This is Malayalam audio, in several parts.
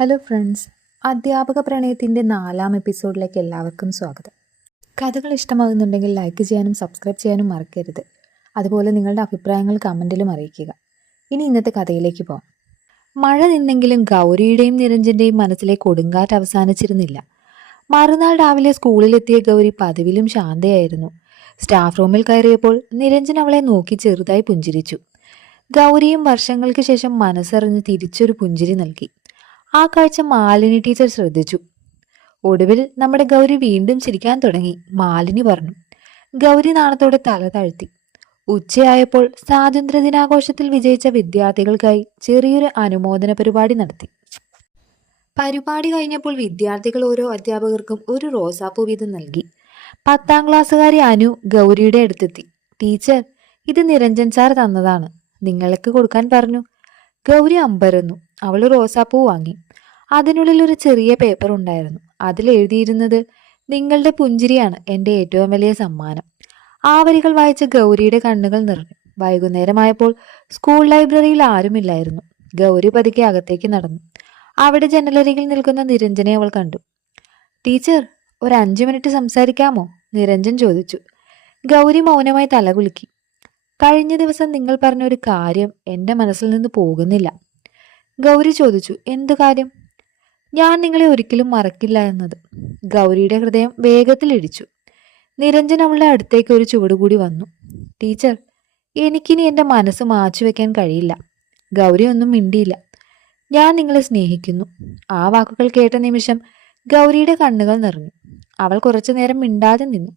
ഹലോ ഫ്രണ്ട്സ്, അധ്യാപക പ്രണയത്തിൻ്റെ 4ാം എപ്പിസോഡിലേക്ക് എല്ലാവർക്കും സ്വാഗതം. കഥകൾ ഇഷ്ടമാകുന്നുണ്ടെങ്കിൽ ലൈക്ക് ചെയ്യാനും സബ്സ്ക്രൈബ് ചെയ്യാനും മറക്കരുത്. അതുപോലെ നിങ്ങളുടെ അഭിപ്രായങ്ങൾ കമൻറ്റിലും അറിയിക്കുക. ഇനി ഇന്നത്തെ കഥയിലേക്ക് പോകാം. മഴ നിന്നെങ്കിലും ഗൗരിയുടെയും നിരഞ്ജൻ്റെയും മനസ്സിലെ കൊടുങ്കാറ്റ് അവസാനിച്ചിരുന്നില്ല. മറുനാൾ രാവിലെ സ്കൂളിലെത്തിയ ഗൗരി പതിവിലും ശാന്തയായിരുന്നു. സ്റ്റാഫ് റൂമിൽ കയറിയപ്പോൾ നിരഞ്ജൻ അവളെ നോക്കി ചെറുതായി പുഞ്ചിരിച്ചു. ഗൗരിയും വർഷങ്ങൾക്ക് ശേഷം മനസ്സറിഞ്ഞ് തിരിച്ചൊരു പുഞ്ചിരി നൽകി. ആ കാഴ്ച മാലിനി ടീച്ചർ ശ്രദ്ധിച്ചു. ഒടുവിൽ നമ്മുടെ ഗൗരി വീണ്ടും ചിരിക്കാൻ തുടങ്ങി, മാലിനി പറഞ്ഞു. ഗൗരി നാണത്തോടെ തല താഴ്ത്തി. ഉച്ചയായപ്പോൾ സ്വാതന്ത്ര്യദിനാഘോഷത്തിൽ വിജയിച്ച വിദ്യാർത്ഥികൾക്കായി ചെറിയൊരു അനുമോദന പരിപാടി നടത്തി. പരിപാടി കഴിഞ്ഞപ്പോൾ വിദ്യാർത്ഥികൾ ഓരോ അധ്യാപകർക്കും ഒരു റോസാപ്പൂ വീതം നൽകി. 10ാം ക്ലാസ്സുകാരി അനു ഗൗരിയുടെ അടുത്തെത്തി. ടീച്ചർ, ഇത് നിരഞ്ജൻ സാർ തന്നതാണ്, നിങ്ങൾക്ക് കൊടുക്കാൻ പറഞ്ഞു. ഗൗരി അമ്പരന്നു. അവൾ റോസാപ്പൂ വാങ്ങി. അതിനുള്ളിൽ ഒരു ചെറിയ പേപ്പർ ഉണ്ടായിരുന്നു. അതിൽ എഴുതിയിരുന്നത്, നിങ്ങളുടെ പുഞ്ചിരിയാണ് എൻ്റെ ഏറ്റവും വലിയ സമ്മാനം. ആ വരികൾ വായിച്ച ഗൗരിയുടെ കണ്ണുകൾ നിറഞ്ഞു. വൈകുന്നേരമായപ്പോൾ സ്കൂൾ ലൈബ്രറിയിൽ ആരുമില്ലായിരുന്നു. ഗൗരി പതുക്കെ അകത്തേക്ക് നടന്നു. അവിടെ ജനലരികിൽ നിൽക്കുന്ന നിരഞ്ജനെ അവൾ കണ്ടു. ടീച്ചർ, ഒരു 5 മിനിറ്റ് സംസാരിക്കാമോ? നിരഞ്ജൻ ചോദിച്ചു. ഗൗരി മൗനമായി തലകുലുക്കി. കഴിഞ്ഞ ദിവസം നിങ്ങൾ പറഞ്ഞ ഒരു കാര്യം എൻ്റെ മനസ്സിൽ നിന്ന് പോകുന്നില്ല. ഗൗരി ചോദിച്ചു. എന്ത് കാര്യം? ഞാൻ നിങ്ങളെ ഒരിക്കലും മറക്കില്ല എന്നത്. ഗൗരിയുടെ ഹൃദയം വേഗത്തിലിടിച്ചു. നിരഞ്ജൻ അവളുടെ അടുത്തേക്ക് ഒരു ചുവടുകൂടി വന്നു. ടീച്ചർ, എനിക്കിനി എൻ്റെ മനസ്സ് മാച്ചുവെക്കാൻ കഴിയില്ല. ഗൗരി ഒന്നും മിണ്ടിയില്ല. ഞാൻ നിങ്ങളെ സ്നേഹിക്കുന്നു. ആ വാക്കുകൾ കേട്ട നിമിഷം ഗൗരിയുടെ കണ്ണുകൾ നിറഞ്ഞു. അവൾ കുറച്ചു നേരം മിണ്ടാതെ നിന്നു.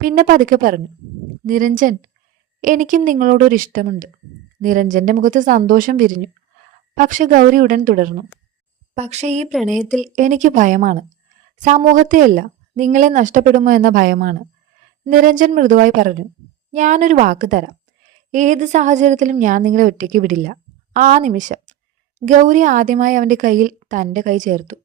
പിന്നെ പതുക്കെ പറഞ്ഞു, നിരഞ്ജൻ, എനിക്കും നിങ്ങളോടൊരു ഇഷ്ടമുണ്ട്. നിരഞ്ജന്റെ മുഖത്ത് സന്തോഷം വിരിഞ്ഞു. പക്ഷെ ഗൗരി ഉടൻ തുടർന്നു. പക്ഷെ ഈ പ്രണയത്തിൽ എനിക്ക് ഭയമാണ്. സമൂഹത്തെയല്ല, നിങ്ങളെ നഷ്ടപ്പെടുമോ എന്ന ഭയമാണ്. നിരഞ്ജൻ മൃദുവായി പറഞ്ഞു. ഞാനൊരു വാക്ക് തരാം. ഏത് സാഹചര്യത്തിലും ഞാൻ നിങ്ങളെ ഒറ്റയ്ക്ക് വിടില്ല. ആ നിമിഷം ഗൗരി ആദ്യമായി അവന്റെ കയ്യിൽ തൻ്റെ കൈ ചേർത്തു.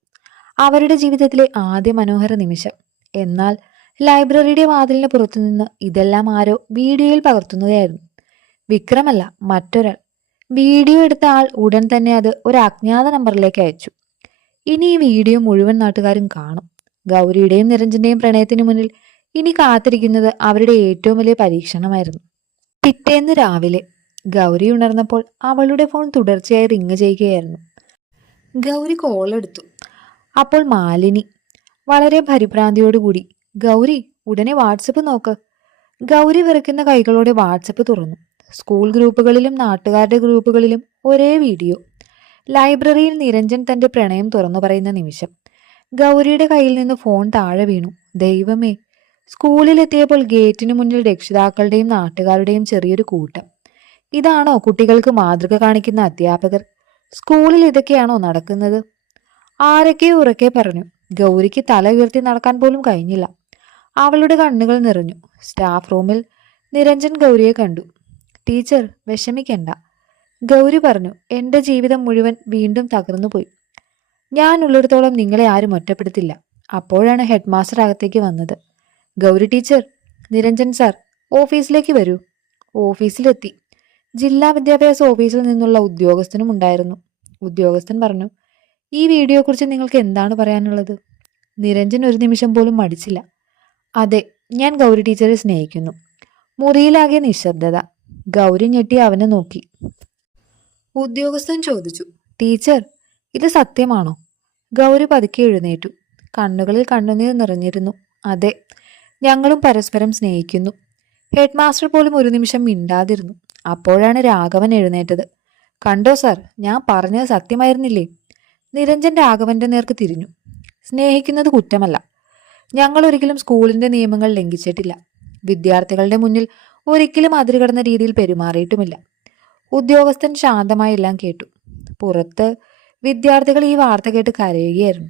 അവരുടെ ജീവിതത്തിലെ ആദ്യ മനോഹര നിമിഷം. എന്നാൽ ലൈബ്രറിയുടെ വാതിലിന് പുറത്തുനിന്ന് ഇതെല്ലാം ആരോ വീഡിയോയിൽ പകർത്തുന്നതായിരുന്നു. വിക്രമല്ല, മറ്റൊരാൾ. വീഡിയോ എടുത്ത ആൾ ഉടൻ തന്നെ അത് ഒരു അജ്ഞാത നമ്പറിലേക്ക് അയച്ചു. ഇനി ഈ വീഡിയോ മുഴുവൻ നാട്ടുകാരും കാണും. ഗൗരിയുടെയും നിരഞ്ജന്റെയും പ്രണയത്തിന് മുന്നിൽ ഇനി കാത്തിരിക്കുന്നത് അവരുടെ ഏറ്റവും വലിയ പരീക്ഷണമായിരുന്നു. പിറ്റേന്ന് രാവിലെ ഗൗരി ഉണർന്നപ്പോൾ അവളുടെ ഫോൺ തുടർച്ചയായി റിങ് ചെയ്യുകയായിരുന്നു. ഗൗരി കോൾ എടുത്തു. അപ്പോൾ മാലിനി വളരെ പരിഭ്രാന്തിയോടുകൂടി, ഗൗരി, ഉടനെ വാട്സപ്പ് നോക്ക്. ഗൗരി വിറയ്ക്കുന്ന കൈകളോടെ വാട്സപ്പ് തുറന്നു. സ്കൂൾ ഗ്രൂപ്പുകളിലും നാട്ടുകാരുടെ ഗ്രൂപ്പുകളിലും ഒരേ വീഡിയോ. ലൈബ്രറിയിൽ നിരഞ്ജൻ തന്റെ പ്രണയം തുറന്നു പറയുന്ന നിമിഷം. ഗൗരിയുടെ കയ്യിൽ നിന്ന് ഫോൺ താഴെ വീണു. ദൈവമേ! സ്കൂളിലെത്തിയപ്പോൾ ഗേറ്റിനു മുന്നിൽ രക്ഷിതാക്കളുടെയും നാട്ടുകാരുടെയും ചെറിയൊരു കൂട്ടം. ഇതാണോ കുട്ടികൾക്ക് മാതൃക കാണിക്കുന്ന അധ്യാപകർ? സ്കൂളിൽ ഇതൊക്കെയാണോ നടക്കുന്നത്? ആരൊക്കെ ഉറക്കെ പറഞ്ഞു. ഗൗരിക്ക് തല ഉയർത്തി നടക്കാൻ പോലും കഴിഞ്ഞില്ല. അവളുടെ കണ്ണുകൾ നിറഞ്ഞു. സ്റ്റാഫ് റൂമിൽ നിരഞ്ജൻ ഗൗരിയെ കണ്ടു. ടീച്ചർ, വിഷമിക്കണ്ട. ഗൗരി പറഞ്ഞു. എൻ്റെ ജീവിതം മുഴുവൻ വീണ്ടും തകർന്നുപോയി. ഞാൻ ഉള്ളിടത്തോളം നിങ്ങളെ ആരും ഒറ്റപ്പെടുത്തില്ല. അപ്പോഴാണ് ഹെഡ് മാസ്റ്റർ അകത്തേക്ക് വന്നത്. ഗൗരി ടീച്ചർ, നിരഞ്ജൻ സാർ, ഓഫീസിലേക്ക് വരൂ. ഓഫീസിലെത്തി. ജില്ലാ വിദ്യാഭ്യാസ ഓഫീസിൽ നിന്നുള്ള ഉദ്യോഗസ്ഥനും ഉണ്ടായിരുന്നു. ഉദ്യോഗസ്ഥൻ പറഞ്ഞു, ഈ വീഡിയോയെക്കുറിച്ച് നിങ്ങൾക്ക് എന്താണ് പറയാനുള്ളത്? നിരഞ്ജൻ ഒരു നിമിഷം പോലും മടിച്ചില്ല. അതെ, ഞാൻ ഗൗരി ടീച്ചറെ സ്നേഹിക്കുന്നു. മുറിയിലാകെ നിശബ്ദത. ഗൗരി ഞെട്ടി അവനെ നോക്കി. ഉദ്യോഗസ്ഥൻ ചോദിച്ചു, ടീച്ചർ, ഇത് സത്യമാണോ? ഗൗരി പതുക്കെ എഴുന്നേറ്റു. കണ്ണുകളിൽ കണ്ണുനീർ നിറഞ്ഞിരുന്നു. അതെ, ഞങ്ങളും പരസ്പരം സ്നേഹിക്കുന്നു. ഹെഡ് മാസ്റ്റർ പോലും ഒരു നിമിഷം മിണ്ടാതിരുന്നു. അപ്പോഴാണ് രാഘവൻ എഴുന്നേറ്റത്. കണ്ടോ സാർ, ഞാൻ പറഞ്ഞത് സത്യമായിരുന്നില്ലേ? നിരഞ്ജൻ രാഘവന്റെ നേർക്ക് തിരിഞ്ഞു. സ്നേഹിക്കുന്നത് കുറ്റമല്ല. ഞങ്ങൾ ഒരിക്കലും സ്കൂളിന്റെ നിയമങ്ങൾ ലംഘിച്ചിട്ടില്ല. വിദ്യാർത്ഥികളുടെ മുന്നിൽ ഒരിക്കലും അതിരുകടന്ന രീതിയിൽ പെരുമാറിയിട്ടുമില്ല. ഉദ്യോഗസ്ഥൻ ശാന്തമായി എല്ലാം കേട്ടു. പുറത്ത് വിദ്യാർത്ഥികൾ ഈ വാർത്ത കേട്ട് കരയുകയായിരുന്നു.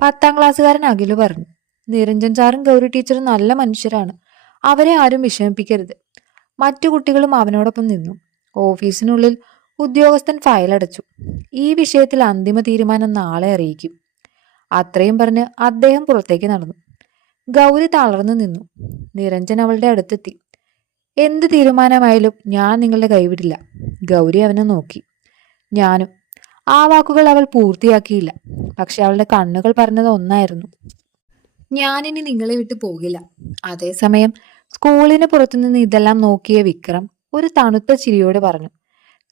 10ാം ക്ലാസ്സുകാരൻ അഖില് പറഞ്ഞു, നിരഞ്ജൻ സാറും ഗൗരി ടീച്ചറും നല്ല മനുഷ്യരാണ്. അവരെ ആരും വിഷമിപ്പിക്കരുത്. മറ്റു കുട്ടികളും അവനോടൊപ്പം നിന്നു. ഓഫീസിനുള്ളിൽ ഉദ്യോഗസ്ഥൻ ഫയൽ അടച്ചു. ഈ വിഷയത്തിൽ അന്തിമ തീരുമാനം നാളെ അറിയിക്കും. അത്രയും പറഞ്ഞ് അദ്ദേഹം പുറത്തേക്ക് നടന്നു. ഗൗരി തളർന്നു നിന്നു. നിരഞ്ജൻ അവളുടെ അടുത്തെത്തി. എന്ത് തീരുമാനമായാലും ഞാൻ നിങ്ങളുടെ കൈവിടില്ല. ഗൗരി അവനെ നോക്കി. ഞാനും. ആ വാക്കുകൾ അവൾ പൂർത്തിയാക്കിയില്ല. പക്ഷെ അവളുടെ കണ്ണുകൾ പറഞ്ഞത് ഒന്നായിരുന്നു: ഞാനിനി നിങ്ങളെ വിട്ടു പോകില്ല. അതേസമയം സ്കൂളിന് പുറത്തുനിന്ന് ഇതെല്ലാം നോക്കിയ വിക്രം ഒരു തണുത്ത ചിരിയോടെ പറഞ്ഞു: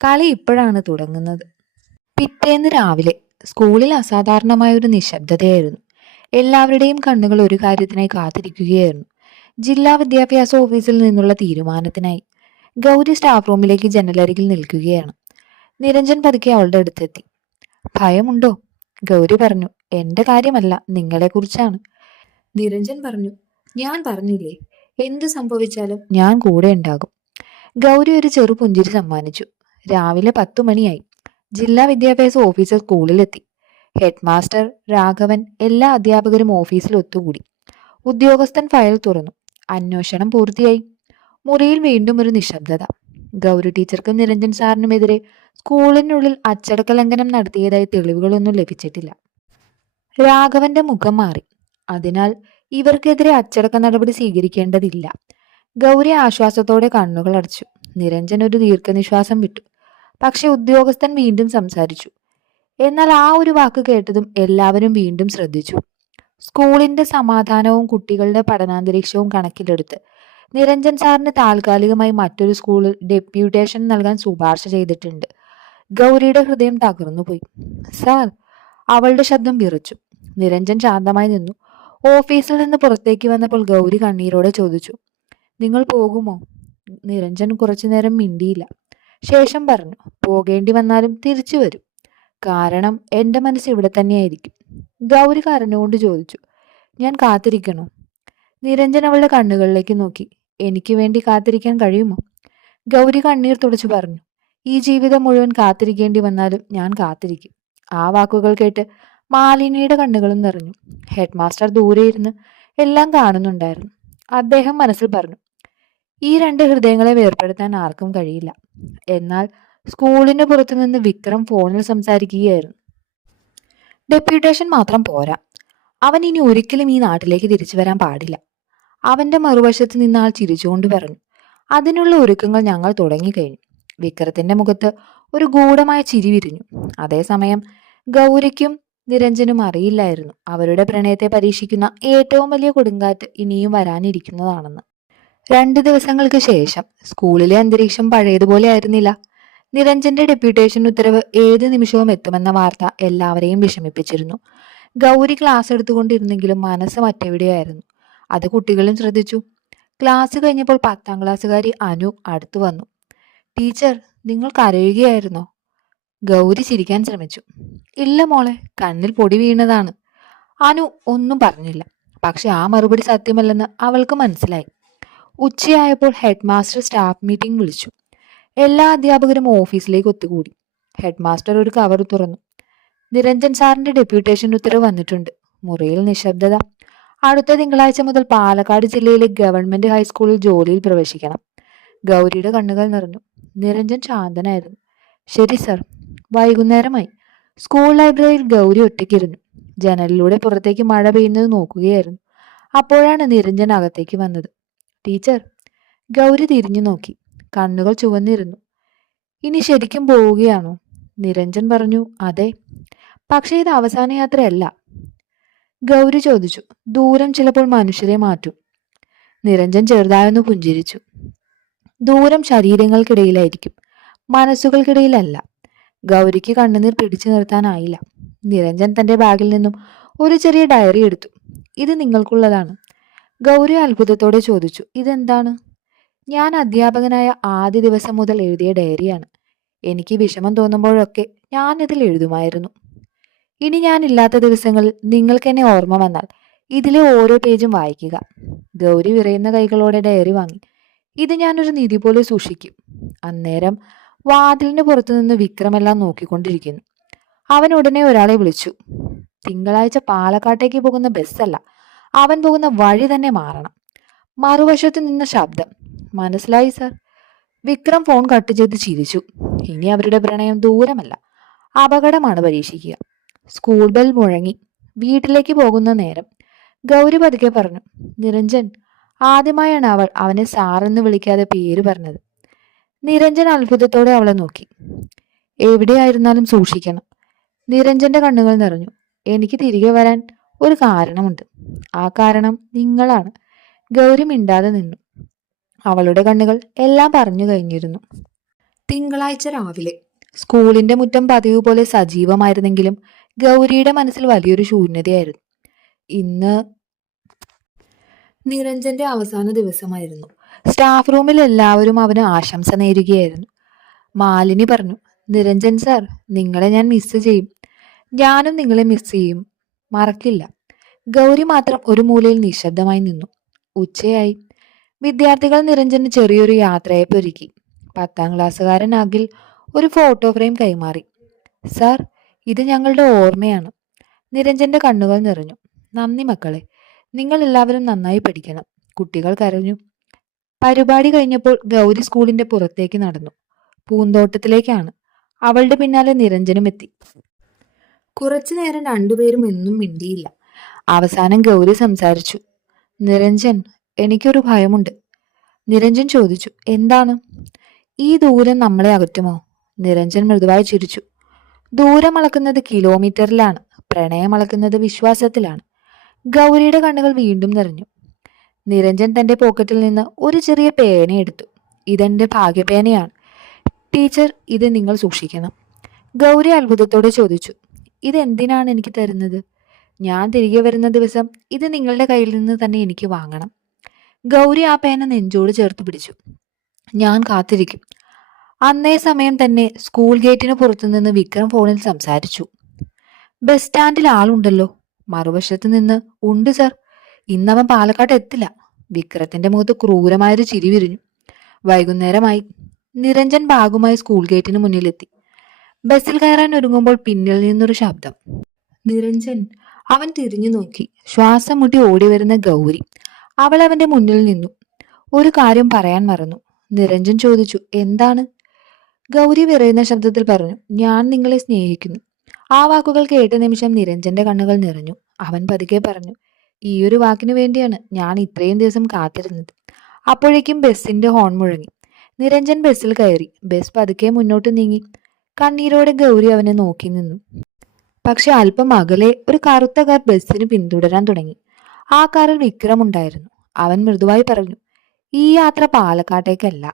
കളി ഇപ്പോഴാണ് തുടങ്ങുന്നത്. പിറ്റേന്ന് രാവിലെ സ്കൂളിൽ അസാധാരണമായ ഒരു നിശബ്ദതയായിരുന്നു. എല്ലാവരുടെയും കണ്ണുകൾ ഒരു കാര്യത്തിനായി കാത്തിരിക്കുകയായിരുന്നു: ജില്ലാ വിദ്യാഭ്യാസ ഓഫീസിൽ നിന്നുള്ള തീരുമാനത്തിനായി. ഗൗരി സ്റ്റാഫ് റൂമിലേക്ക് ജനലരികിൽ നിൽക്കുകയാണ്. നിരഞ്ജൻ പതുക്കെ അവളുടെ അടുത്തെത്തി. ഭയമുണ്ടോ? ഗൗരി പറഞ്ഞു. എന്റെ കാര്യമല്ല, നിങ്ങളെക്കുറിച്ചാണ്. നിരഞ്ജൻ പറഞ്ഞു. ഞാൻ പറഞ്ഞില്ലേ, എന്ത് സംഭവിച്ചാലും ഞാൻ കൂടെ ഉണ്ടാകും. ഗൗരി ഒരു ചെറു പുഞ്ചിരി സമ്മാനിച്ചു. രാവിലെ 10 മണിയായി. ജില്ലാ വിദ്യാഭ്യാസ ഓഫീസർ സ്കൂളിലെത്തി. ഹെഡ് മാസ്റ്റർ രാഘവൻ എല്ലാ അധ്യാപകരും ഓഫീസിൽ ഒത്തുകൂടി. ഉദ്യോഗസ്ഥൻ ഫയൽ തുറന്നു. അന്വേഷണം പൂർത്തിയായി. മുറിയിൽ വീണ്ടും ഒരു നിശബ്ദത. ഗൗരി ടീച്ചർക്കും നിരഞ്ജൻ സാറിനുമെതിരെ സ്കൂളിനുള്ളിൽ അച്ചടക്ക ലംഘനം നടത്തിയതായി തെളിവുകളൊന്നും ലഭിച്ചിട്ടില്ല. രാഘവന്റെ മുഖം മാറി. അതിനാൽ ഇവർക്കെതിരെ അച്ചടക്ക നടപടി സ്വീകരിക്കേണ്ടതില്ല. ഗൗരി ആശ്വാസത്തോടെ കണ്ണുകൾ അടച്ചു. നിരഞ്ജൻ ഒരു ദീർഘനിശ്വാസം വിട്ടു. പക്ഷെ ഉദ്യോഗസ്ഥൻ വീണ്ടും സംസാരിച്ചു. എന്നാൽ ആ ഒരു വാക്ക് കേട്ടതും എല്ലാവരും വീണ്ടും ശ്രദ്ധിച്ചു. സ്കൂളിന്റെ സമാധാനവും കുട്ടികളുടെ പഠനാന്തരീക്ഷവും കണക്കിലെടുത്ത് നിരഞ്ജൻ സാറിന് താൽക്കാലികമായി മറ്റൊരു സ്കൂളിൽ ഡെപ്യൂട്ടേഷൻ നൽകാൻ ശുപാർശ ചെയ്തിട്ടുണ്ട്. ഗൗരിയുടെ ഹൃദയം തകർന്നുപോയി. സാർ, അവളുടെ ശബ്ദം വിറച്ചു. നിരഞ്ജൻ ശാന്തമായി നിന്നു. ഓഫീസിൽ നിന്ന് പുറത്തേക്ക് വന്നപ്പോൾ ഗൗരി കണ്ണീരോടെ ചോദിച്ചു: നിങ്ങൾ പോകുമോ? നിരഞ്ജൻ കുറച്ചുനേരം മിണ്ടിയില്ല. ശേഷം പറഞ്ഞു: പോകേണ്ടി വന്നാലും തിരിച്ചു വരും. കാരണം എന്റെ മനസ്സ് ഇവിടെ തന്നെയായിരിക്കും. ഗൗരി കരഞ്ഞുകൊണ്ട് ചോദിച്ചു: ഞാൻ കാത്തിരിക്കണോ? നിരഞ്ജൻ അവളുടെ കണ്ണുകളിലേക്ക് നോക്കി. എനിക്ക് വേണ്ടി കാത്തിരിക്കാൻ കഴിയുമോ? ഗൗരി കണ്ണീർ തുടച്ചു പറഞ്ഞു: ഈ ജീവിതം മുഴുവൻ കാത്തിരിക്കേണ്ടി വന്നാലും ഞാൻ കാത്തിരിക്കും. ആ വാക്കുകൾ കേട്ട് മാലിനിയുടെ കണ്ണുകളും നിറഞ്ഞു. ഹെഡ് മാസ്റ്റർ ദൂരെ ഇരുന്ന് എല്ലാം കാണുന്നുണ്ടായിരുന്നു. അദ്ദേഹം മനസ്സിൽ പറഞ്ഞു: ഈ രണ്ട് ഹൃദയങ്ങളെ വേർപെടുത്താൻ ആർക്കും കഴിയില്ല. എന്നാൽ സ്കൂളിന് പുറത്തുനിന്ന് വിക്രം ഫോണിൽ സംസാരിക്കുകയായിരുന്നു. ഡെപ്യൂട്ടേഷൻ മാത്രം പോരാ, അവൻ ഇനി ഒരിക്കലും ഈ നാട്ടിലേക്ക് തിരിച്ചു വരാൻ പാടില്ല. അവന്റെ മറുവശത്ത് നിന്ന് ആൾ ചിരിച്ചുകൊണ്ട് പറഞ്ഞു: അതിനുള്ള ഒരുക്കങ്ങൾ ഞങ്ങൾ തുടങ്ങിക്കഴിഞ്ഞു. വിക്രത്തിന്റെ മുഖത്ത് ഒരു ഗൂഢമായ ചിരി വിരിഞ്ഞു. അതേസമയം ഗൗരിക്കും നിരഞ്ജനും അറിയില്ലായിരുന്നു അവരുടെ പ്രണയത്തെ പരീക്ഷിക്കുന്ന ഏറ്റവും വലിയ കൊടുങ്കാറ്റ് ഇനിയും വരാനിരിക്കുന്നതാണെന്ന്. 2 ദിവസങ്ങൾക്ക് ശേഷം സ്കൂളിലെ അന്തരീക്ഷം പഴയതുപോലെ ആയിരുന്നില്ല. നിരഞ്ജന്റെ ഡെപ്യൂട്ടേഷൻ ഉത്തരവ് ഏത് നിമിഷവും എത്തുമെന്ന വാർത്ത എല്ലാവരെയും വിഷമിപ്പിച്ചിരുന്നു. ഗൗരി ക്ലാസ് എടുത്തുകൊണ്ടിരുന്നെങ്കിലും മനസ്സ് മറ്റെവിടെയായിരുന്നു. അത് കുട്ടികളും ശ്രദ്ധിച്ചു. ക്ലാസ് കഴിഞ്ഞപ്പോൾ 10ാം ക്ലാസ്സുകാരി അനു അടുത്തു വന്നു. ടീച്ചർ, നിങ്ങൾ കരയുകയായിരുന്നോ? ഗൗരി ചിരിക്കാൻ ശ്രമിച്ചു. ഇല്ല മോളെ, കണ്ണിൽ പൊടി വീണതാണ്. അനു ഒന്നും പറഞ്ഞില്ല. പക്ഷെ ആ മറുപടി സത്യമല്ലെന്ന് അവൾക്ക് മനസ്സിലായി. ഉച്ചയായപ്പോൾ ഹെഡ് മാസ്റ്റർ സ്റ്റാഫ് മീറ്റിംഗ് വിളിച്ചു. എല്ലാ അധ്യാപകരും ഓഫീസിലേക്ക് ഒത്തുകൂടി. ഹെഡ് മാസ്റ്റർ ഒരു കവർ തുറന്നു. നിരഞ്ജൻ സാറിന്റെ ഡെപ്യൂട്ടേഷൻ ഉത്തരവ് വന്നിട്ടുണ്ട്. മുറിയിൽ നിശബ്ദത. അടുത്ത തിങ്കളാഴ്ച മുതൽ പാലക്കാട് ജില്ലയിലെ ഗവൺമെന്റ് ഹൈസ്കൂളിൽ ജോലിയിൽ പ്രവേശിക്കണം. ഗൗരിയുടെ കണ്ണുകൾ നിറഞ്ഞു. നിരഞ്ജൻ ശാന്തനായിരുന്നു. ശരി സർ. വൈകുന്നേരമായി. സ്കൂൾ ലൈബ്രറിയിൽ ഗൗരി ഒറ്റയ്ക്കിരുന്നു. ജനലിലൂടെ പുറത്തേക്ക് മഴ പെയ്യുന്നത് നോക്കുകയായിരുന്നു. അപ്പോഴാണ് നിരഞ്ജൻ അകത്തേക്ക് വന്നത്. ടീച്ചർ. ഗൗരി തിരിഞ്ഞു നോക്കി. കണ്ണുകൾ ചുവന്നിരുന്നു. ഇനി ശരിക്കും പോവുകയാണോ? നിരഞ്ജൻ പറഞ്ഞു. അതെ, പക്ഷേ ഇത് അവസാന യാത്രയല്ല. ഗൗരി ചോദിച്ചു. ദൂരം ചിലപ്പോൾ മനുഷ്യരെ മാറ്റും. നിരഞ്ജൻ ചെറുതായൊന്ന് പുഞ്ചിരിച്ചു. ദൂരം ശരീരങ്ങൾക്കിടയിലായിരിക്കും, മനസ്സുകൾക്കിടയിലല്ല. ഗൗരിക്ക് കണ്ണുനീർ പിടിച്ചു നിർത്താനായില്ല. നിരഞ്ജൻ തന്റെ ബാഗിൽ നിന്നും ഒരു ചെറിയ ഡയറി എടുത്തു. ഇത് നിങ്ങൾക്കുള്ളതാണ്. ഗൗരി അത്ഭുതത്തോടെ ചോദിച്ചു. ഇതെന്താണ്? ഞാൻ അധ്യാപകനായ ആദ്യ ദിവസം മുതൽ എഴുതിയ ഡയറിയാണ്. എനിക്ക് വിഷമം തോന്നുമ്പോഴൊക്കെ ഞാൻ ഇതിൽ എഴുതുമായിരുന്നു. ഇനി ഞാൻ ഇല്ലാത്ത ദിവസങ്ങളിൽ നിങ്ങൾക്ക് എന്നെ ഓർമ്മ വന്നാൽ ഇതിലെ ഓരോ പേജും വായിക്കുക. ഗൗരി വിറയുന്ന കൈകളോടെ ഡയറി വാങ്ങി. ഇത് ഞാനൊരു നിധി പോലെ സൂക്ഷിക്കും. അന്നേരം വാതിലിന് പുറത്തുനിന്ന് വിക്രമെല്ലാം നോക്കിക്കൊണ്ടിരിക്കുന്നു. അവൻ ഉടനെ ഒരാളെ വിളിച്ചു. തിങ്കളാഴ്ച പാലക്കാട്ടേക്ക് പോകുന്ന ബസ്സല്ല, അവൻ പോകുന്ന വഴി തന്നെ മാറണം. മറുവശത്ത് നിന്ന ശബ്ദം. മനസ്സിലായി സർ. വിക്രം ഫോൺ കട്ട് ചെയ്ത് ചിരിച്ചു. ഇനി അവരുടെ പ്രണയം ദൂരമല്ല, അപകടമാണ് പരീക്ഷിക്കുക. സ്കൂൾ ബെൽ മുഴങ്ങി. വീട്ടിലേക്ക് പോകുന്ന നേരം. ഗൗരി പതുക്കെ പറഞ്ഞു. നിരഞ്ജൻ. ആദ്യമായാണ് അവൾ അവനെ സാറെന്ന് വിളിക്കാതെ പേര് പറഞ്ഞത്. നിരഞ്ജൻ അത്ഭുതത്തോടെ അവളെ നോക്കി. എവിടെയായിരുന്നാലും സൂക്ഷിക്കണം. നിരഞ്ജന്റെ കണ്ണുകൾ നിറഞ്ഞു. എനിക്ക് തിരികെ വരാൻ ഒരു കാരണമുണ്ട്. ആ കാരണം നിങ്ങളാണ്. ഗൗരി മിണ്ടാതെ നിന്നു. അവളുടെ കണ്ണുകൾ എല്ലാം പറഞ്ഞു കഴിഞ്ഞിരുന്നു. തിങ്കളാഴ്ച രാവിലെ സ്കൂളിന്റെ മുറ്റം പതിവ് പോലെ സജീവമായിരുന്നെങ്കിലും ഗൗരിയുടെ മനസ്സിൽ വലിയൊരു ശൂന്യതയായിരുന്നു. ഇന്ന് നിരഞ്ജന്റെ അവസാന ദിവസമായിരുന്നു. സ്റ്റാഫ് റൂമിൽ എല്ലാവരും അവന് ആശംസ നേരുകയായിരുന്നു. മാലിനി പറഞ്ഞു, നിരഞ്ജൻ സാർ, നിങ്ങളെ ഞാൻ മിസ് ചെയ്യും. ഞാനും നിങ്ങളെ മിസ് ചെയ്യും, മറക്കില്ല. ഗൗരി മാത്രം ഒരു മൂലയിൽ നിശബ്ദമായി നിന്നു. ഉച്ചയായി. വിദ്യാർത്ഥികൾ നിരഞ്ജന് ചെറിയൊരു യാത്രയയപ്പ് ഒരുക്കി. 10ാം ക്ലാസ്സുകാരൻ അഖിൽ ഒരു ഫോട്ടോ ഫ്രെയിം കൈമാറി. സാർ, ഇത് ഞങ്ങളുടെ ഓർമ്മയാണ്. നിരഞ്ജന്റെ കണ്ണുകൾ നിറഞ്ഞു. നന്ദി മക്കളെ, നിങ്ങൾ എല്ലാവരും നന്നായി പഠിക്കണം. കുട്ടികൾ കരഞ്ഞു. പരിപാടി കഴിഞ്ഞപ്പോൾ ഗൗരി സ്കൂളിന്റെ പുറത്തേക്ക് നടന്നു. പൂന്തോട്ടത്തിലേക്കാണ്. അവളുടെ പിന്നാലെ നിരഞ്ജനും എത്തി. കുറച്ചു നേരം രണ്ടുപേരും ഒന്നും മിണ്ടിയില്ല. അവസാനം ഗൗരി സംസാരിച്ചു. നിരഞ്ജൻ, എനിക്കൊരു ഭയമുണ്ട്. നിരഞ്ജൻ ചോദിച്ചു, എന്താണ്? ഈ ദൂരം നമ്മളെ അകറ്റുമോ? നിരഞ്ജൻ മൃദുവായി ചിരിച്ചു. ദൂരം അളക്കുന്നത് കിലോമീറ്ററിലാണ്, പ്രണയം അളക്കുന്നത് വിശ്വാസത്തിലാണ്. ഗൗരിയുടെ കണ്ണുകൾ വീണ്ടും നിറഞ്ഞു. നിരഞ്ജൻ തന്റെ പോക്കറ്റിൽ നിന്ന് ഒരു ചെറിയ പേന എടുത്തു. ഇതെന്റെ ഭാഗ്യപേനയാണ് ടീച്ചർ, ഇത് നിങ്ങൾ സൂക്ഷിക്കണം. ഗൗരി അത്ഭുതത്തോടെ ചോദിച്ചു, ഇതെന്തിനാണ് എനിക്ക് തരുന്നത്? ഞാൻ തിരികെ വരുന്ന ദിവസം ഇത് നിങ്ങളുടെ കയ്യിൽ നിന്ന് തന്നെ എനിക്ക് വാങ്ങണം. ഗൗരി ആ പേന നെഞ്ചോട് ചേർത്ത് പിടിച്ചു. ഞാൻ കാത്തിരിക്കും. അന്നേ സമയം തന്നെ സ്കൂൾ ഗേറ്റിന് പുറത്തുനിന്ന് വിക്രം ഫോണിൽ സംസാരിച്ചു. ബസ് സ്റ്റാൻഡിൽ ആളുണ്ടല്ലോ. മറുവശത്ത് നിന്ന്, ഉണ്ട് സർ, ഇന്നവൻ പാലക്കാട്ട് എത്തില്ല. വിക്രത്തിന്റെ മുഖത്ത് ക്രൂരമായൊരു ചിരി വിരിഞ്ഞു. വൈകുന്നേരമായി. നിരഞ്ജൻ ബാഗുമായി സ്കൂൾ ഗേറ്റിന് മുന്നിലെത്തി. ബസ്സിൽ കയറാൻ ഒരുങ്ങുമ്പോൾ പിന്നിൽ നിന്നൊരു ശബ്ദം. നിരഞ്ജൻ. അവൻ തിരിഞ്ഞു നോക്കി. ശ്വാസം മുട്ടി ഓടി വരുന്ന ഗൗരി. അവൾ അവന്റെ മുന്നിൽ നിന്നു. ഒരു കാര്യം പറയാൻ മറന്നു. നിരഞ്ജൻ ചോദിച്ചു, എന്താണ്? ഗൗരി വിറയുന്ന ശബ്ദത്തിൽ പറഞ്ഞു, ഞാൻ നിങ്ങളെ സ്നേഹിക്കുന്നു. ആ വാക്കുകൾ കേട്ട നിമിഷം നിരഞ്ജന്റെ കണ്ണുകൾ നിറഞ്ഞു. അവൻ പതുക്കെ പറഞ്ഞു, ഈ ഒരു വാക്കിനു വേണ്ടിയാണ് ഞാൻ ഇത്രയും ദിവസം കാത്തിരുന്നത്. അപ്പോഴേക്കും ബസ്സിന്റെ ഹോൺ മുഴങ്ങി. നിരഞ്ജൻ ബസ്സിൽ കയറി. ബസ് പതുക്കെ മുന്നോട്ട് നീങ്ങി. കണ്ണീരോടെ ഗൗരി അവനെ നോക്കി നിന്നു. പക്ഷെ അല്പം അകലെ ഒരു കറുത്ത കാർ ബസ്സിന് പിന്തുടരാൻ തുടങ്ങി. ആ കാറിൽ വിക്രം ഉണ്ടായിരുന്നു. അവൻ മൃദുവായി പറഞ്ഞു, ഈ യാത്ര പാലക്കാട്ടേക്കല്ല.